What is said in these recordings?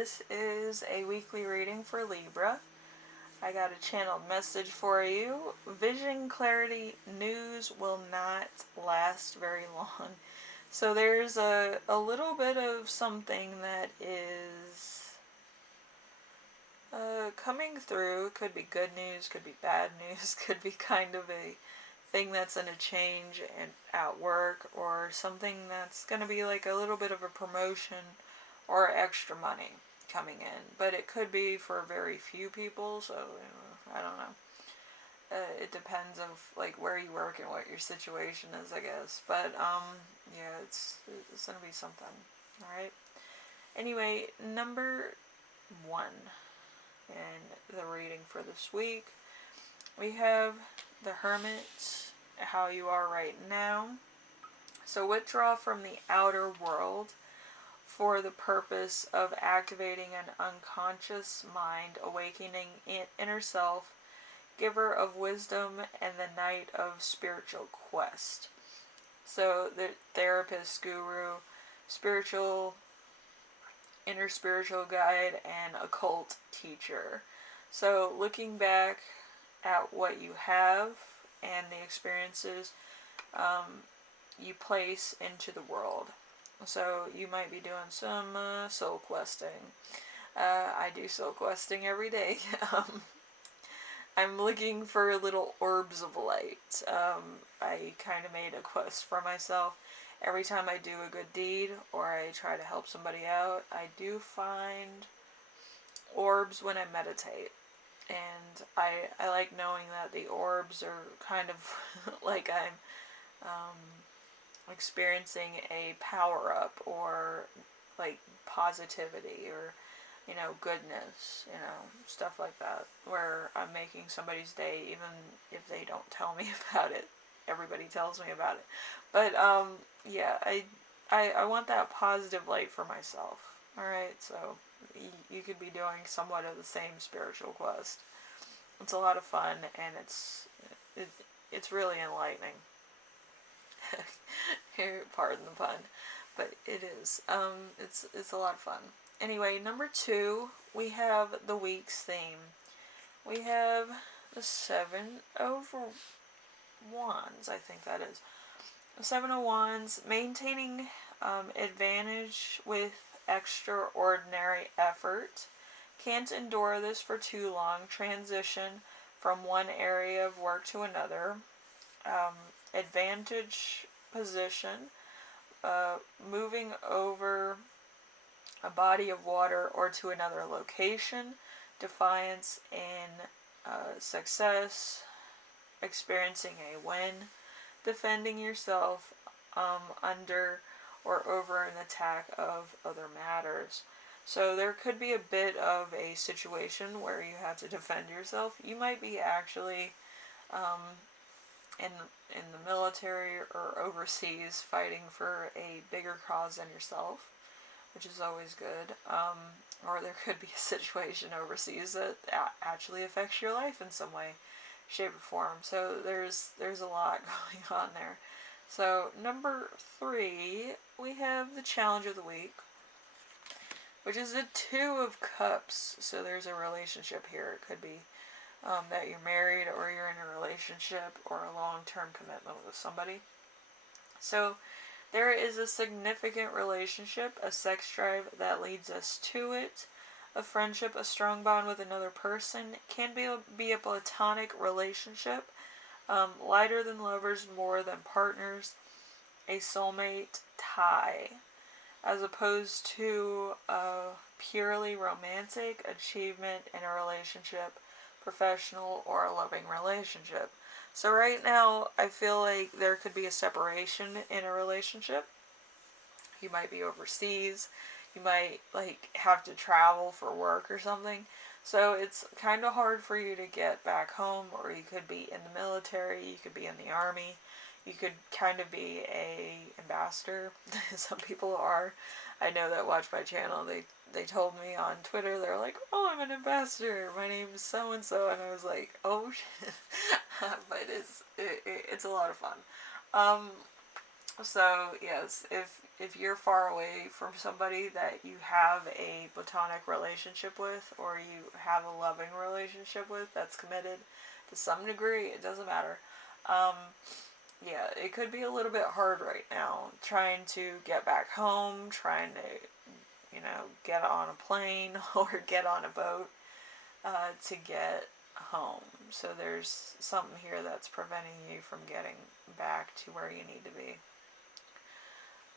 this is a weekly reading for Libra. I got a channeled message for you. Vision clarity news will not last very long. So there's a little bit of something that is coming through. Could be good news, could be bad news, could be kind of a thing that's in a change at work, or something that's going to be like a little bit of a promotion or extra money coming in. But it could be for very few people, so I don't know. It depends of like where you work and what your situation is, I guess. But yeah, it's gonna be something. All right. Anyway, number 1 in the reading for this week, we have the Hermit, how you are right now. So withdraw from the outer world for the purpose of activating an unconscious mind, awakening inner self, giver of wisdom, and the knight of spiritual quest. So the therapist, guru, spiritual, inner spiritual guide, and occult teacher. So looking back at what you have and the experiences you place into the world. So you might be doing some soul questing. I do soul questing every day. I'm looking for little orbs of light. I kind of made a quest for myself. Every time I do a good deed or I try to help somebody out, I do find orbs when I meditate. And I like knowing that the orbs are kind of like I'm experiencing a power-up, or like positivity, or goodness, stuff like that, where I'm making somebody's day, even if they don't tell me about it. Everybody tells me about it. But yeah, I want that positive light for myself. Alright, so you could be doing somewhat of the same spiritual quest. It's a lot of fun, and it's really enlightening. Pardon the pun, but it is. It's a lot of fun. Anyway, number 2, we have the week's theme. We have the 7 of Wands, I think that is. The 7 of Wands, maintaining advantage with extraordinary effort. Can't endure this for too long. Transition from one area of work to another. Advantage position. Moving over a body of water or to another location. Defiance in success. Experiencing a win. Defending yourself under or over an attack of other matters. So there could be a bit of a situation where you have to defend yourself. You might be actually in the military or overseas fighting for a bigger cause than yourself, which is always good. Or there could be a situation overseas that actually affects your life in some way, shape, or form. So there's a lot going on there. So number 3, we have the challenge of the week, which is the 2 of Cups. So there's a relationship here. It could be that you're married, or you're in a relationship, or a long-term commitment with somebody. So there is a significant relationship, a sex drive that leads us to it, a friendship, a strong bond with another person. It can be a platonic relationship, lighter than lovers, more than partners, a soulmate tie, as opposed to a purely romantic achievement in a relationship, professional, or a loving relationship. So right now, I feel like there could be a separation in a relationship. You might be overseas. You might have to travel for work or something. So it's kind of hard for you to get back home, or you could be in the military, you could be in the army, you could kind of be a ambassador. Some people are. I know that watch my channel, they told me on Twitter, they're like, oh, I'm an ambassador, my name is so-and-so, and I was like, oh shit. But it's a lot of fun. So yes, if you're far away from somebody that you have a platonic relationship with, or you have a loving relationship with that's committed to some degree, it doesn't matter. Um, yeah, it could be a little bit hard right now trying to get back home, trying to, get on a plane or get on a boat to get home. So there's something here that's preventing you from getting back to where you need to be.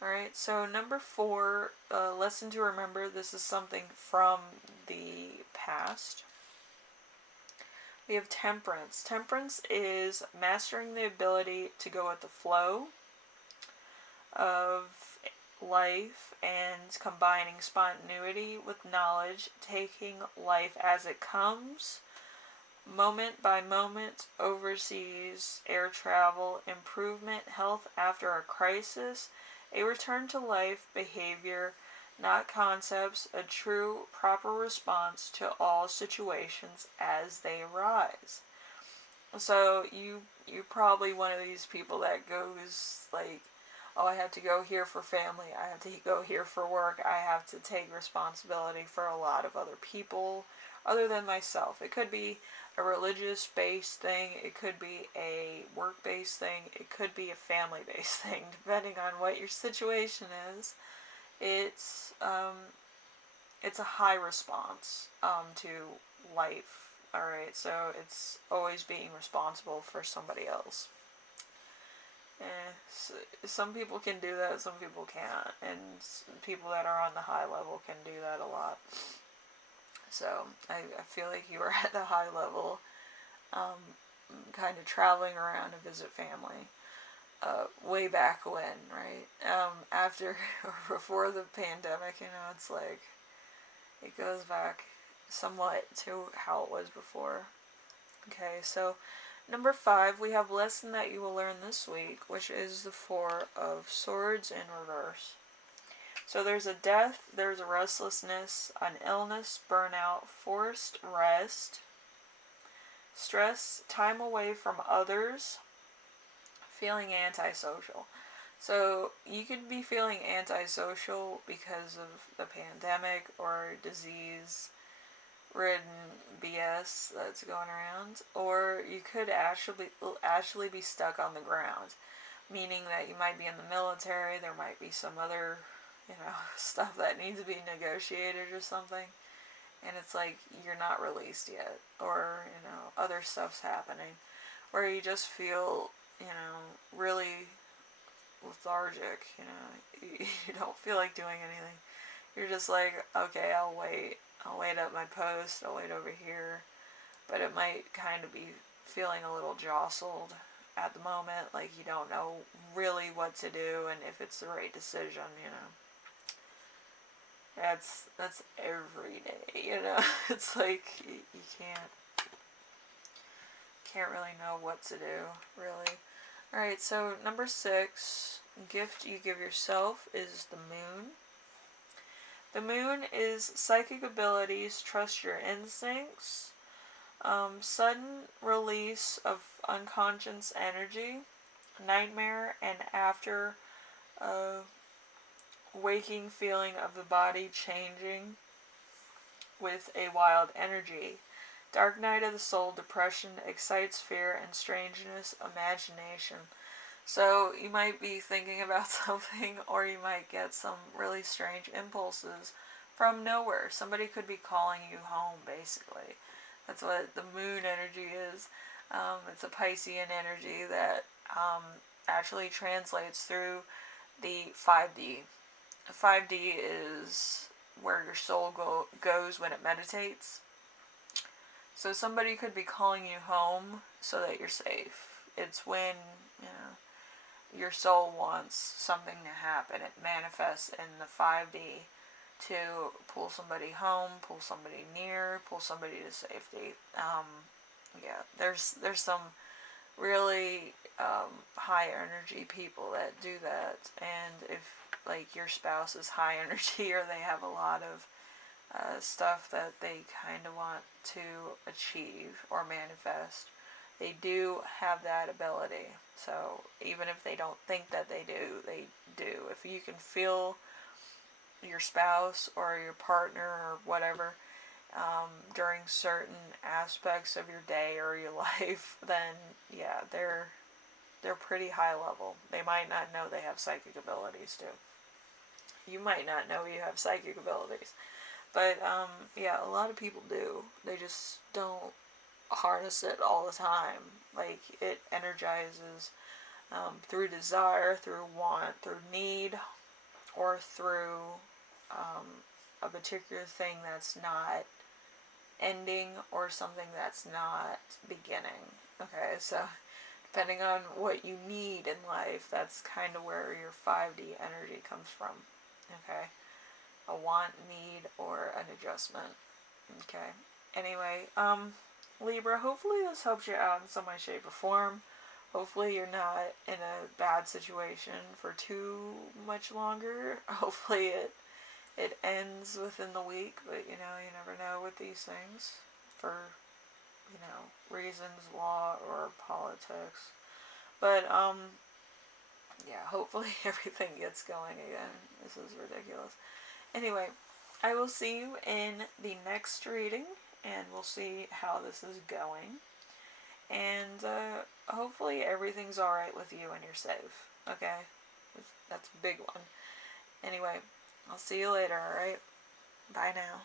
Alright, so number 4, lesson to remember. This is something from the past. We have temperance. Temperance is mastering the ability to go with the flow of life and combining spontaneity with knowledge, taking life as it comes, moment by moment, overseas, air travel, improvement, health after a crisis, a return to life, behavior, not concepts, a true, proper response to all situations as they arise. So you're probably one of these people that goes like, oh, I have to go here for family, I have to go here for work, I have to take responsibility for a lot of other people other than myself. It could be a religious based thing, it could be a work based thing, it could be a family based thing, depending on what your situation is. It's it's a high response to life. Alright, so it's always being responsible for somebody else. So some people can do that, some people can't, and people that are on the high level can do that a lot. So I feel like you were at the high level, kind of traveling around to visit family. Way back when, right? After or before the pandemic, it's like it goes back somewhat to how it was before. Okay, so number 5, we have lesson that you will learn this week, which is the 4 of Swords in reverse. So there's a death, there's a restlessness, an illness, burnout, forced rest, stress, time away from others, feeling antisocial. So you could be feeling antisocial because of the pandemic or disease ridden BS that's going around, or you could actually be stuck on the ground, meaning that you might be in the military, there might be some other, stuff that needs to be negotiated or something, and it's like you're not released yet, or, other stuff's happening, where you just feel, really lethargic, you don't feel like doing anything. You're just like, okay, I'll wait at my post, I'll wait over here, but it might kind of be feeling a little jostled at the moment, like you don't know really what to do and if it's the right decision, That's every day, It's like you can't really know what to do, really. Alright, so number 6, gift you give yourself is the moon. The moon is psychic abilities, trust your instincts, sudden release of unconscious energy, nightmare, and after waking feeling of the body changing with a wild energy. Dark night of the soul, depression, excites fear and strangeness, imagination. So you might be thinking about something, or you might get some really strange impulses from nowhere. Somebody could be calling you home, basically. That's what the moon energy is. It's a Piscean energy that actually translates through the 5D. 5D is where your soul goes when it meditates. So somebody could be calling you home so that you're safe. It's when, your soul wants something to happen. It manifests in the 5D to pull somebody home, pull somebody near, pull somebody to safety. There's some really high energy people that do that, and if like your spouse is high energy or they have a lot of stuff that they kind of want to achieve or manifest, they do have that ability. So even if they don't think that they do. If you can feel your spouse or your partner or whatever during certain aspects of your day or your life, then yeah, they're pretty high level. They might not know they have psychic abilities too. You might not know you have psychic abilities, but yeah, a lot of people do. They just don't harness it all the time. Like, it energizes through desire, through want, through need, or through a particular thing that's not ending or something that's not beginning. Okay, so depending on what you need in life, that's kind of where your 5D energy comes from. Okay, a want, need, or an adjustment. Okay, anyway, Libra, hopefully this helps you out in some way, shape, or form. Hopefully you're not in a bad situation for too much longer. Hopefully it ends within the week, but you never know with these things for, reasons, law, or politics. But yeah, hopefully everything gets going again. This is ridiculous. Anyway, I will see you in the next reading, and we'll see how this is going. And hopefully everything's alright with you and you're safe. Okay? That's a big one. Anyway, I'll see you later, alright? Bye now.